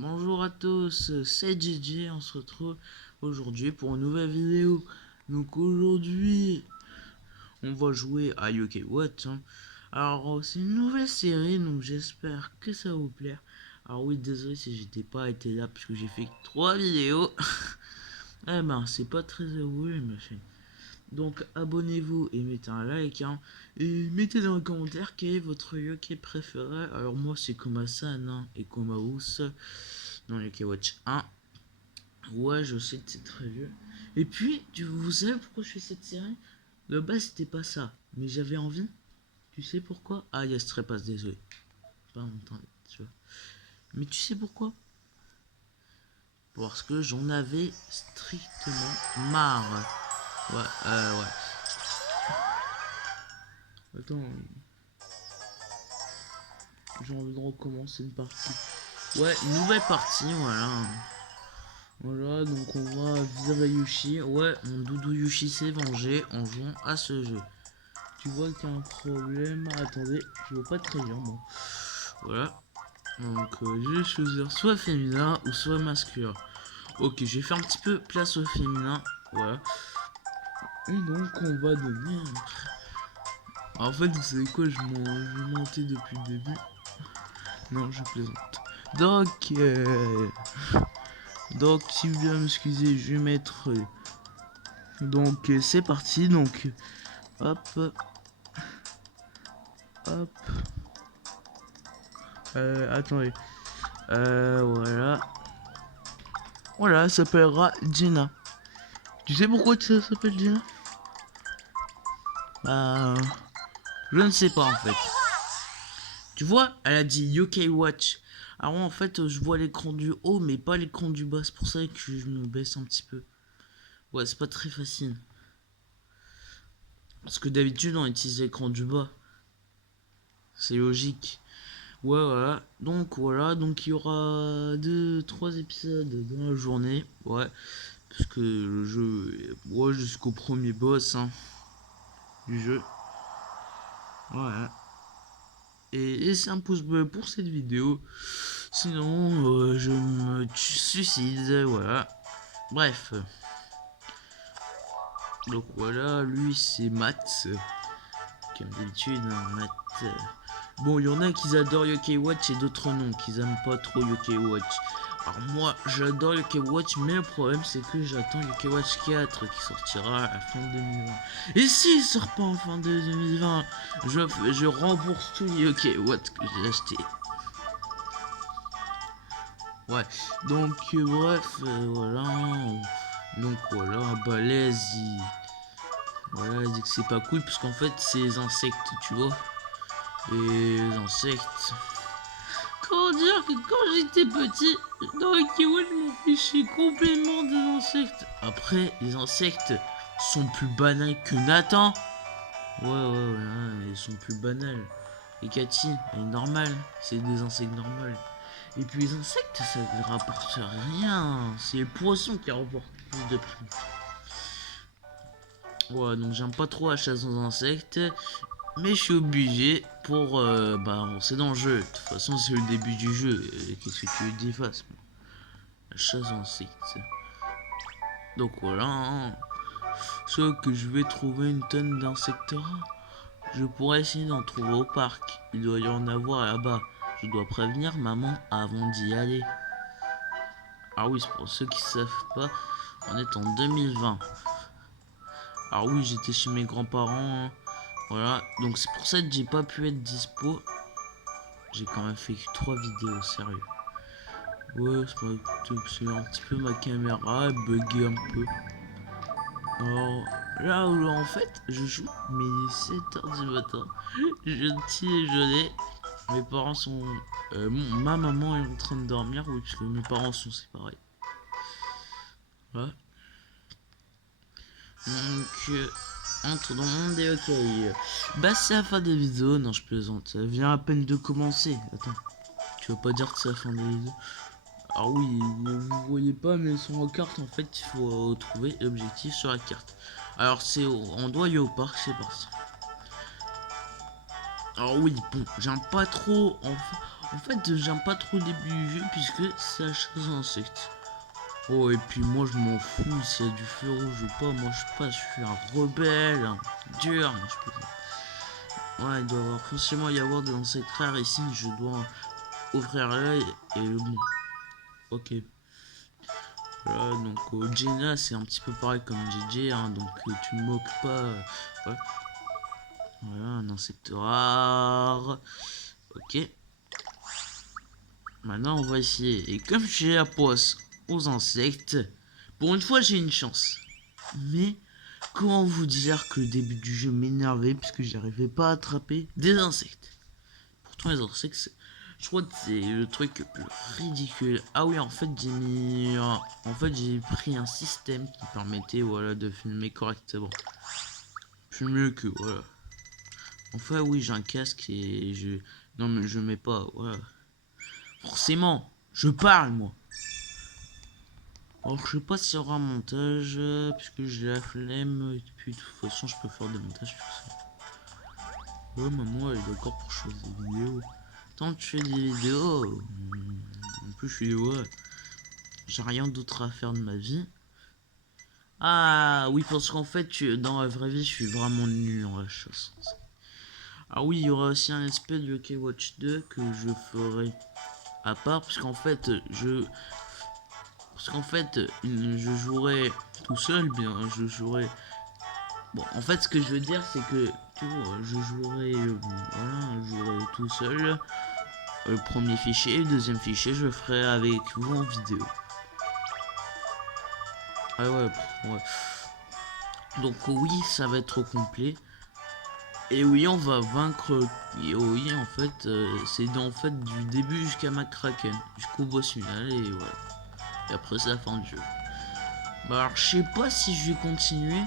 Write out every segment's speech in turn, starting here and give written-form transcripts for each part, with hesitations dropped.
Bonjour à tous, c'est JJ, on se retrouve aujourd'hui pour une nouvelle vidéo. Donc aujourd'hui, on va jouer à Yokai Watch. Alors c'est une nouvelle série, donc j'espère que ça va vous plaire. Alors oui, désolé si j'étais pas été là parce que j'ai fait 3 vidéos. Eh ben, c'est pas très heureux ma chaîne. Donc abonnez-vous et mettez un like, et mettez dans les commentaires quel est votre yokai préféré. Alors moi c'est Koma-san et Komaus dans Yokai Watch 1. Ouais, je sais que c'est très vieux. Et puis, vous savez pourquoi je fais cette série? De base c'était pas ça, mais j'avais envie. Tu sais pourquoi? Ah, il y a ce trépasse, désolé. Pas entendre, tu vois. Mais tu sais pourquoi? Parce que j'en avais strictement marre. Ouais, ouais. Attends, j'ai envie de recommencer une partie. Ouais, une nouvelle partie, voilà. Voilà, donc on va virer Yushi. Ouais, mon doudou Yushi s'est vengé en jouant à ce jeu. Tu vois qu'il y a un problème. Attendez, je vois pas très bien, moi. Voilà. Donc, je vais choisir soit féminin ou soit masculin. Ok, je vais faire un petit peu place au féminin. Voilà. Et donc, on va devenir... En fait, vous savez quoi, je mentais depuis le début. Non, je plaisante. Donc, si vous voulez m'excuser, je vais mettre... Donc, c'est parti. Donc, hop. Hop. Attendez. Voilà. Voilà, elle s'appellera Gina. Tu sais pourquoi ça s'appelle Gina? Bah, je ne sais pas en fait. Tu vois, elle a dit Yokai Watch. Alors en fait, je vois l'écran du haut, mais pas l'écran du bas. C'est pour ça que je me baisse un petit peu. Ouais, c'est pas très facile. Parce que d'habitude, on utilise l'écran du bas. C'est logique. Ouais, voilà. Donc il y aura 3 épisodes dans la journée. Ouais. Parce que le jeu, ouais, jusqu'au premier boss du jeu. Ouais. Et laissez un pouce bleu pour cette vidéo. Sinon, je me suicide. Voilà. Bref. Donc voilà, lui c'est Matt. Comme d'habitude, Matt. Bon, il y en a qui adorent Yokai Watch et d'autres non, qui aiment pas trop Yokai Watch. Alors moi, j'adore Yokai Watch, mais le problème c'est que j'attends Yokai Watch 4 qui sortira à la fin de 2020. Et s'il sort pas en fin de 2020, je rembourse tous les Yokai Watch que j'ai acheté. Ouais, donc bref, voilà. Donc voilà, balèze, voilà, il dit que c'est pas cool, parce qu'en fait, c'est les insectes, tu vois. Et les insectes. Comment dire que quand j'étais petit, dans les kiwis, je m'en fichais complètement des insectes. Après, les insectes sont plus banals que Nathan. Ouais, ils sont plus banals. Et Cathy, elle est normale, c'est des insectes normaux. Et puis les insectes, ça ne rapporte rien. C'est les poissons qui rapportent plus de prix. Ouais, donc j'aime pas trop la chasse aux insectes. Mais je suis obligé pour... bah, c'est dans le jeu. De toute façon, c'est le début du jeu. Qu'est-ce que tu veux que j'y fasse? La chasse aux insectes. Donc voilà. Sauf que je vais trouver une tonne d'insectes rares. Je pourrais essayer d'en trouver au parc. Il doit y en avoir là-bas. Je dois prévenir maman avant d'y aller. Ah oui, c'est pour ceux qui savent pas, on est en 2020. Alors oui, j'étais chez mes grands-parents. Voilà, donc c'est pour ça que j'ai pas pu être dispo. J'ai quand même fait 3 vidéos, sérieux. Ouais, c'est un petit peu ma caméra, elle buguait un peu. Alors là où en fait, je joue, mais 7h du matin. Je petit déjeuner. Mes parents sont... ma maman est en train de dormir, oui, parce que mes parents sont séparés. Ouais. Donc, entre dans le monde des hockey. Bah, c'est la fin des vidéos. Non, je plaisante. Ça vient à peine de commencer. Attends, tu vas pas dire que c'est la fin des vidéos? Alors, oui, vous voyez pas, mais sur la carte, en fait, il faut trouver l'objectif sur la carte. Alors, on doit aller au parc, c'est parti. Alors, oui, bon, j'aime pas trop. En fait, j'aime pas trop le début du jeu puisque c'est la chasse aux insectes. Oh, et puis moi, je m'en fous s'il y a du feu rouge ou pas. Moi, je suis un rebelle, un dur. Moi, je peux... Ouais, il doit forcément y avoir des insectes rares ici. Je dois ouvrir l'œil et le bon. Ok. Voilà, donc Jenna, c'est un petit peu pareil comme JJ, hein, donc tu ne moques pas. Voilà. Voilà, un insecte rare. Ok. Maintenant, on va essayer. Et comme j'ai la poisse aux insectes, pour une fois, j'ai une chance. Mais, comment vous dire que le début du jeu m'énervait puisque j'arrivais pas à attraper des insectes. Pourtant, les insectes, je crois que c'est le truc le plus ridicule. Ah oui, en fait, j'ai mis... En fait, j'ai pris un système qui permettait, voilà, de filmer correctement. Plus mieux que, voilà. Enfin, oui, j'ai un casque et je... Non, mais je mets pas, voilà. Forcément, je parle, moi. Alors, je sais pas s'il y aura un montage, puisque j'ai la flemme. Et puis, de toute façon, je peux faire des montages sur ça. Ouais, maman, elle est d'accord pour choisir des vidéos. Tant que tu fais des vidéos, en plus, je suis, ouais, j'ai rien d'autre à faire de ma vie. Ah, oui, parce qu'en fait, dans la vraie vie, je suis vraiment nul en la chasse. Ah oui, il y aura aussi un espèce de K-Watch 2 que je ferai à part, parce qu'en fait, je jouerai tout seul, bien, je jouerai... Bon, en fait, ce que je veux dire, c'est que je jouerai, voilà, je jouerai tout seul. Le premier fichier, le deuxième fichier, je le ferai avec vous en vidéo. Ah ouais, ouais. Donc oui, ça va être complet. Et oui, on va vaincre. Et oui, en fait, c'est en fait du début jusqu'à McCracken, jusqu'au boss final et voilà. Et après, c'est la fin du jeu. Bah alors, je sais pas si je vais continuer.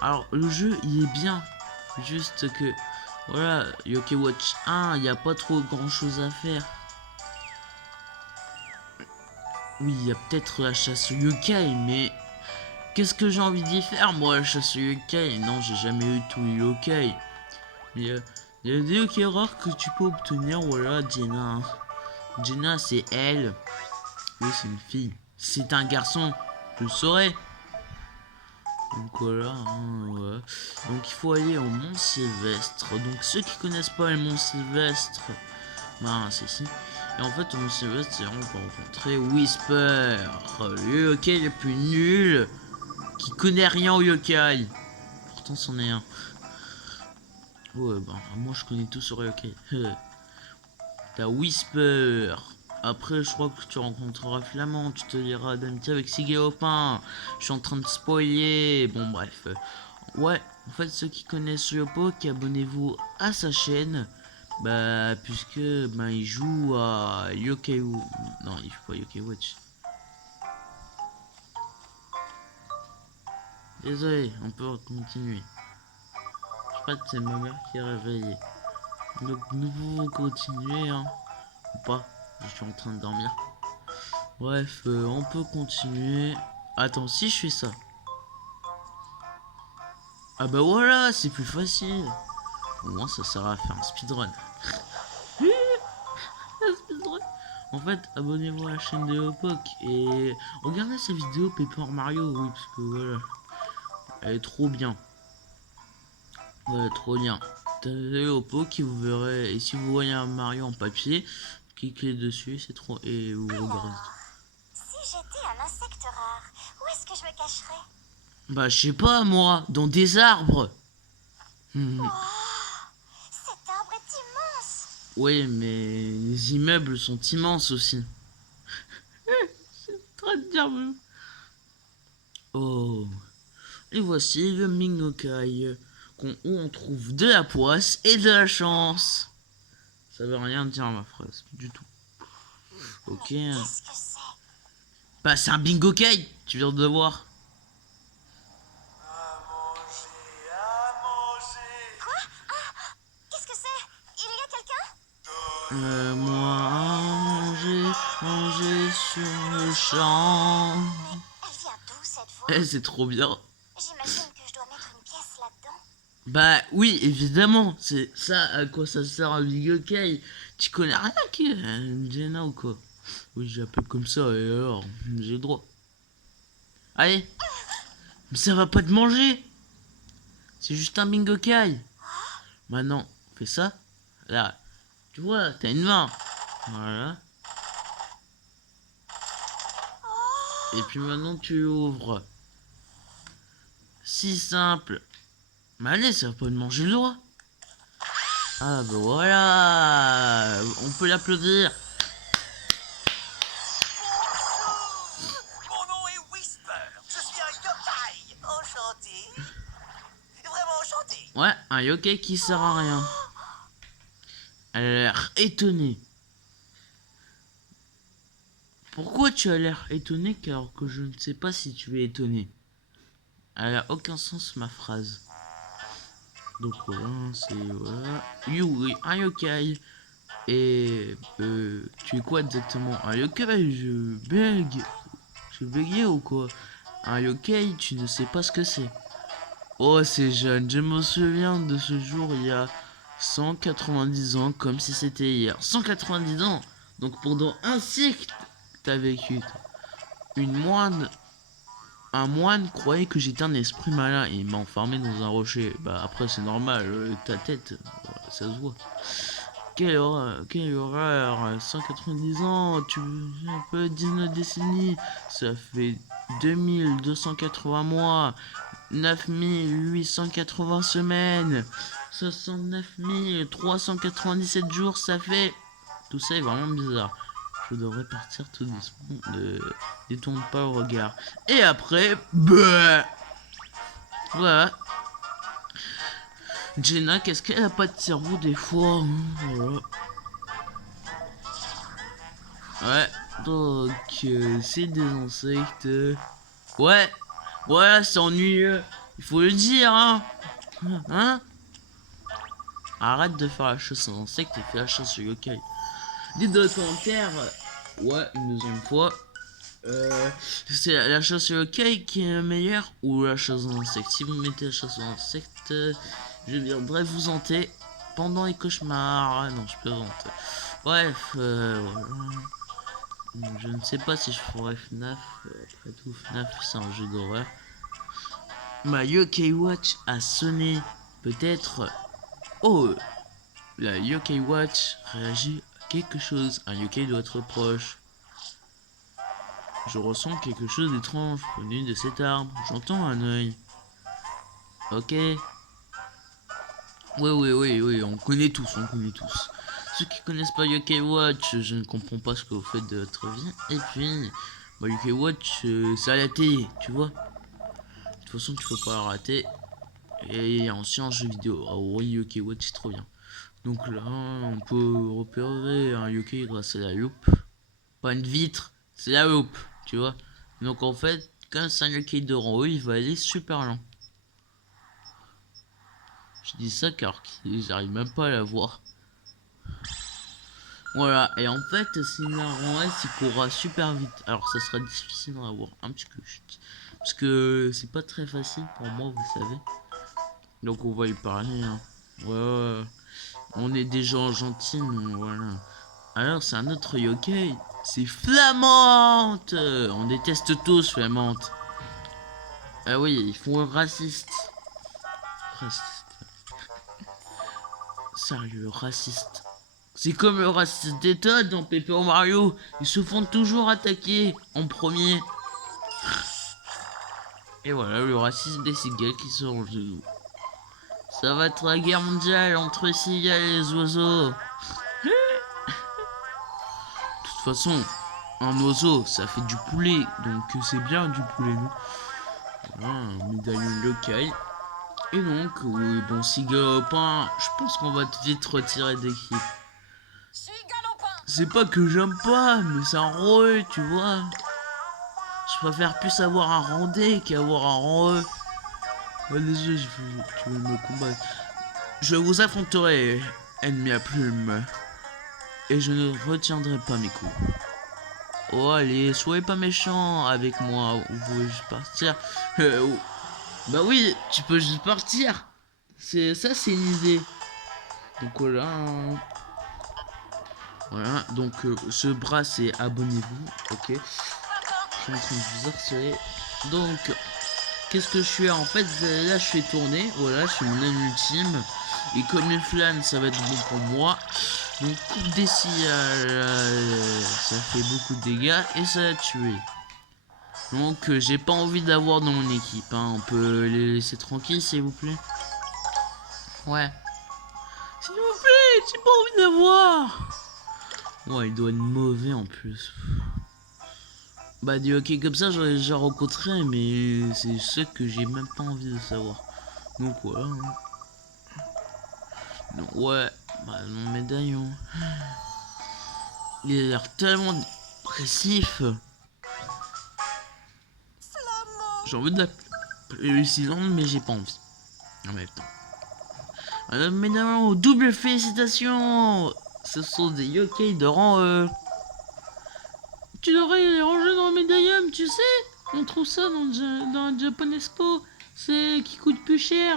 Alors, le jeu, il est bien. Juste que, voilà, Yokai Watch 1, il n'y a pas trop grand chose à faire. Oui, il y a peut-être la chasse au yokai, mais qu'est-ce que j'ai envie d'y faire, moi, la chasse au yokai? Non, j'ai jamais eu tous les yokai. Mais il y a des yokai rares que tu peux obtenir, voilà, Jenna. Jenna, c'est elle. Oui, c'est une fille. C'est un garçon, je le saurais. Donc voilà, hein, ouais. Donc il faut aller au Mont Sylvestre. Donc ceux qui connaissent pas le Mont Sylvestre, ben c'est ici. Et en fait au Mont Sylvestre, on va rencontrer Whisper, le yokai le plus nul, qui connaît rien au yokai. Pourtant c'en est un. Ouais, ben moi je connais tout sur yokai. T'as Whisper. Après, je crois que tu rencontreras Flamand, tu te liras d'amitié avec Sigéopin. Je suis en train de spoiler. Bon, bref. Ouais, en fait, ceux qui connaissent Yopok, abonnez-vous à sa chaîne. Bah, puisque bah, il joue à Yokai. Non, il joue pas à Yokai Watch. Désolé, on peut continuer. Je crois que c'est ma mère qui est réveillée. Donc, nous pouvons continuer, hein. Ou pas, je suis en train de dormir. Bref, on peut continuer. Attends, si je fais ça. Ah bah voilà, c'est plus facile. Au moins, ça sert à faire un speedrun. Un speedrun. En fait, abonnez-vous à la chaîne de Opok et regardez sa vidéo Paper Mario, oui, parce que voilà, elle est trop bien. Ouais, trop bien. T'avez Opok et vous verrez, et si vous voyez un Mario en papier, cliquez dessus, c'est trop, et vous regardez. Si j'étais un insecte rare, où est-ce que je me cacherais? Bah, je sais pas, moi, dans des arbres. Oh, cet arbre est immense. Oui, mais les immeubles sont immenses aussi. C'est très dire. Oh. Et voici le Minokai, où on trouve de la poisse et de la chance. Ça veut rien dire ma phrase, du tout. Ok. Qu'est-ce que c'est? Bah c'est un bingo kai, tu viens de voir. Quoi? Ah, qu'est-ce que c'est? Il y a quelqu'un? Moi à manger, manger sur le champ. Elle vient d'où cette voix? Eh, c'est trop bien. J'imagine que je dois mettre une pièce là-dedans. Bah oui, évidemment, c'est ça à quoi ça sert un bingo kai. Tu connais rien qui est Jenna ou quoi? Oui, j'appelle comme ça et alors, j'ai le droit. Allez, mais ça va pas te manger. C'est juste un bingo kai. Maintenant, fais ça. Là, tu vois, t'as une main. Voilà. Et puis maintenant, tu ouvres. Si simple. Mais allez, ça va pas te manger le doigt. Ah bah voilà. On peut l'applaudir. Mon nom est Whisper. Je suis un yokai. Enchanté. Vraiment enchanté. Ouais, un yokai qui sert à rien. Elle a l'air étonnée. Pourquoi tu as l'air étonné alors que je ne sais pas si tu es étonné? Elle a aucun sens ma phrase. Donc voilà, c'est voilà. Oui, un yokai. Et tu es quoi exactement? Un yokai, je bug. Je bugais ou quoi? Un yokai, tu ne sais pas ce que c'est. Oh, c'est jeune. Je me souviens de ce jour il y a 190 ans, comme si c'était hier. 190 ans. Donc pendant un siècle, t'as vécu. Une moine. Un moine croyait que j'étais un esprit malin et il m'a enfermé dans un rocher. Bah après c'est normal, ta tête, ça se voit. Quelle horreur, 190 ans, tu un peu 19 décennies, ça fait 2280 mois, 9880 semaines, 69 397 jours, ça fait... Tout ça est vraiment bizarre. Je devrais partir tout doucement, ne détourne pas le regard. Et après, bah, voilà. Jenna, qu'est-ce qu'elle a pas de cerveau des fois, hein, voilà. Ouais, donc c'est des insectes. Ouais, voilà, c'est ennuyeux. Il faut le dire, hein. Hein? Arrête de faire la chasse aux insectes et fais la chasse aux yokai. Dites dans les commentaires, ouais, une deuxième fois. C'est la chasse aux yokai qui est meilleure ou la chasse aux insectes? Si vous mettez la chasse aux insectes, je viendrai vous hanter pendant les cauchemars. Ah non, je plaisante. Bref, voilà. Je ne sais pas si je ferai FNAF. Après tout, FNAF c'est un jeu d'horreur. Ma Yokai Watch a sonné. Peut-être. Oh, la Yokai Watch réagit à quelque chose. Un yokai doit être proche. Je ressens quelque chose d'étrange venu de cet arbre. J'entends un œil. Ok. Oui, on connaît tous, on connaît tous. Ceux qui connaissent pas Yokai Watch, je ne comprends pas ce que vous faites de votre vie. Et puis, bah, Yokai Watch, c'est à la télé, tu vois. De toute façon, tu peux pas la rater. Et aussi en jeu vidéo. Ah oui, Yokai Watch, c'est trop bien. Donc là, on peut repérer un yokai grâce à la loupe. Pas une vitre, c'est la loupe, tu vois. Donc en fait, quand c'est un yokai de rang haut, il va aller super lent. Je dis ça car j'arrive même pas à la voir. Voilà, et en fait, c'est un rang S, il courra super vite. Alors ça sera difficile d'en avoir un petit peu. Parce que c'est pas très facile pour moi, vous savez. Donc on va y parler, hein. Ouais. On est des gens gentils, voilà. Alors c'est un autre yokai, c'est Flamante. On déteste tous Flamante. Ah oui, ils font raciste. Raciste. Sérieux, raciste. C'est comme le raciste des Todd dans Paper Mario. Ils se font toujours attaquer en premier. Et voilà, le racisme des cigales qui sont en jeu. Ça va être la guerre mondiale entre les cigales et les oiseaux. De toute façon, un oiseau, ça fait du poulet. Donc c'est bien du poulet, non? Voilà, un médaillon local. Et donc, oui, bon, Cigalopin, je pense qu'on va vite retirer d'équipe. C'est pas que j'aime pas, mais c'est un rôle, tu vois. Je préfère plus avoir un rang D qu'avoir un rang E. Ouais, désolé, tu veux me combattre. Je vous affronterai, ennemi à plume. Et je ne retiendrai pas mes coups. Oh, allez, soyez pas méchants avec moi. Vous pouvez juste partir. Bah oui, tu peux juste partir. C'est ça, c'est une idée. Donc là, Voilà, donc ce bras c'est abonnez-vous, ok. Je suis en train de vous harceler. Donc, qu'est-ce que je fais en fait? Là je fais tourner, voilà, je suis mon âme ultime. Et comme les flânes ça va être bon pour moi. Donc coupe des cils, ça fait beaucoup de dégâts et ça a tué. Donc j'ai pas envie d'avoir dans mon équipe, hein. On peut les laisser tranquilles s'il vous plaît. Ouais. S'il vous plaît, j'ai pas envie d'avoir. Ouais, il doit être mauvais en plus. Bah du hockey comme ça j'aurais déjà rencontré, mais c'est ce que j'ai même pas envie de savoir. Donc voilà. Hein. Donc, ouais, bah mon médaillon. Il a l'air tellement dépressif. J'ai envie de l'appeler Lucidante, mais j'ai pas envie. En même temps. Médaillon, double félicitations. Ce sont des yokai de rang Tu devrais les ranger dans le médaillum, tu sais. On trouve ça dans le Japan Expo. C'est qui coûte plus cher.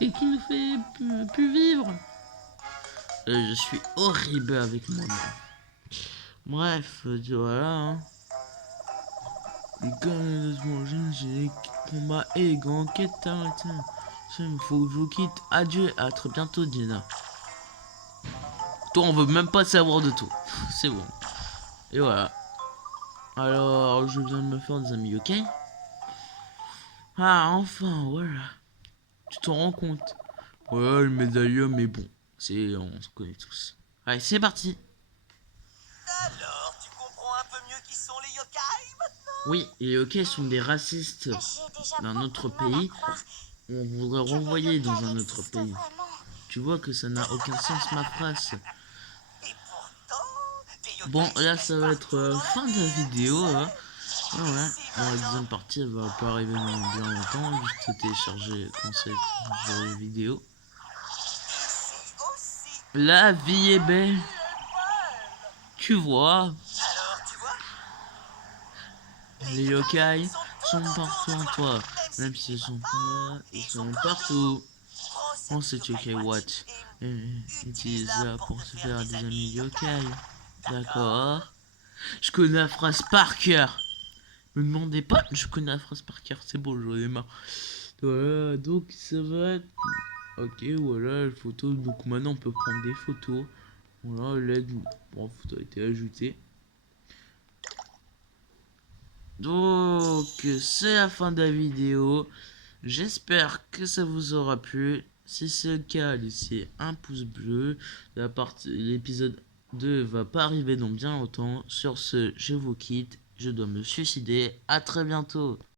Et qui nous fait plus vivre. Je suis horrible avec moi-même. Bref, voilà. Hein. Les gars, laisse-moi j'ai des combats élégants. Quête arrêtée. Il faut que je vous quitte. Adieu, à très bientôt, Dina. Toi, on veut même pas savoir de tout. C'est bon. Et voilà. Alors, je viens de me faire des amis, ok? Ah, enfin, voilà. Tu t'en rends compte? Ouais, le médaillon, mais bon. On se connaît tous. Allez, c'est parti. Alors, tu comprends un peu mieux qui sont les yokai maintenant? Oui, les yokai sont des racistes J'ai déjà d'un autre beaucoup de mal à pays. croire On voudrait que les renvoyer dans yokai un autre existent pays. vraiment. Tu vois que ça n'a aucun sens, ma phrase. Et pourtant, des yokai Bon, se là, cachent ça va être partout dans la fin de la ville, vidéo. tu sais. Hein. Ah ouais. Ici, Bon, la maintenant, deuxième partie, elle va pas arriver dans bien longtemps. Juste télécharger quand c'est les vidéos. ici aussi, La vie est belle. elle est belle. Tu vois, Alors, tu vois, les yokai sont sont tout partout autour en de toi. toi. Même Même si tu s'ils les sont vois là, pas, ils ils sont sont partout. partout. Prends Prends cette cette yokai watch et et utilise-la utilise-la pour pour se te faire faire des des amis amis yokai. yokai. D'accord? D'accord. Je connais la phrase par cœur. Me demandez pas, je connais la phrase par cœur. C'est bon, j'en ai marre. Voilà, donc ça va être... Ok, voilà, les photos. Donc maintenant, on peut prendre des photos. Voilà, l'aide. Bon, photo a été ajoutée. Donc, c'est la fin de la vidéo. J'espère que ça vous aura plu. Si c'est le cas, laissez un pouce bleu. L'épisode 2 va pas arriver dans bien longtemps. Sur ce, je vous quitte. Je dois me suicider. À très bientôt.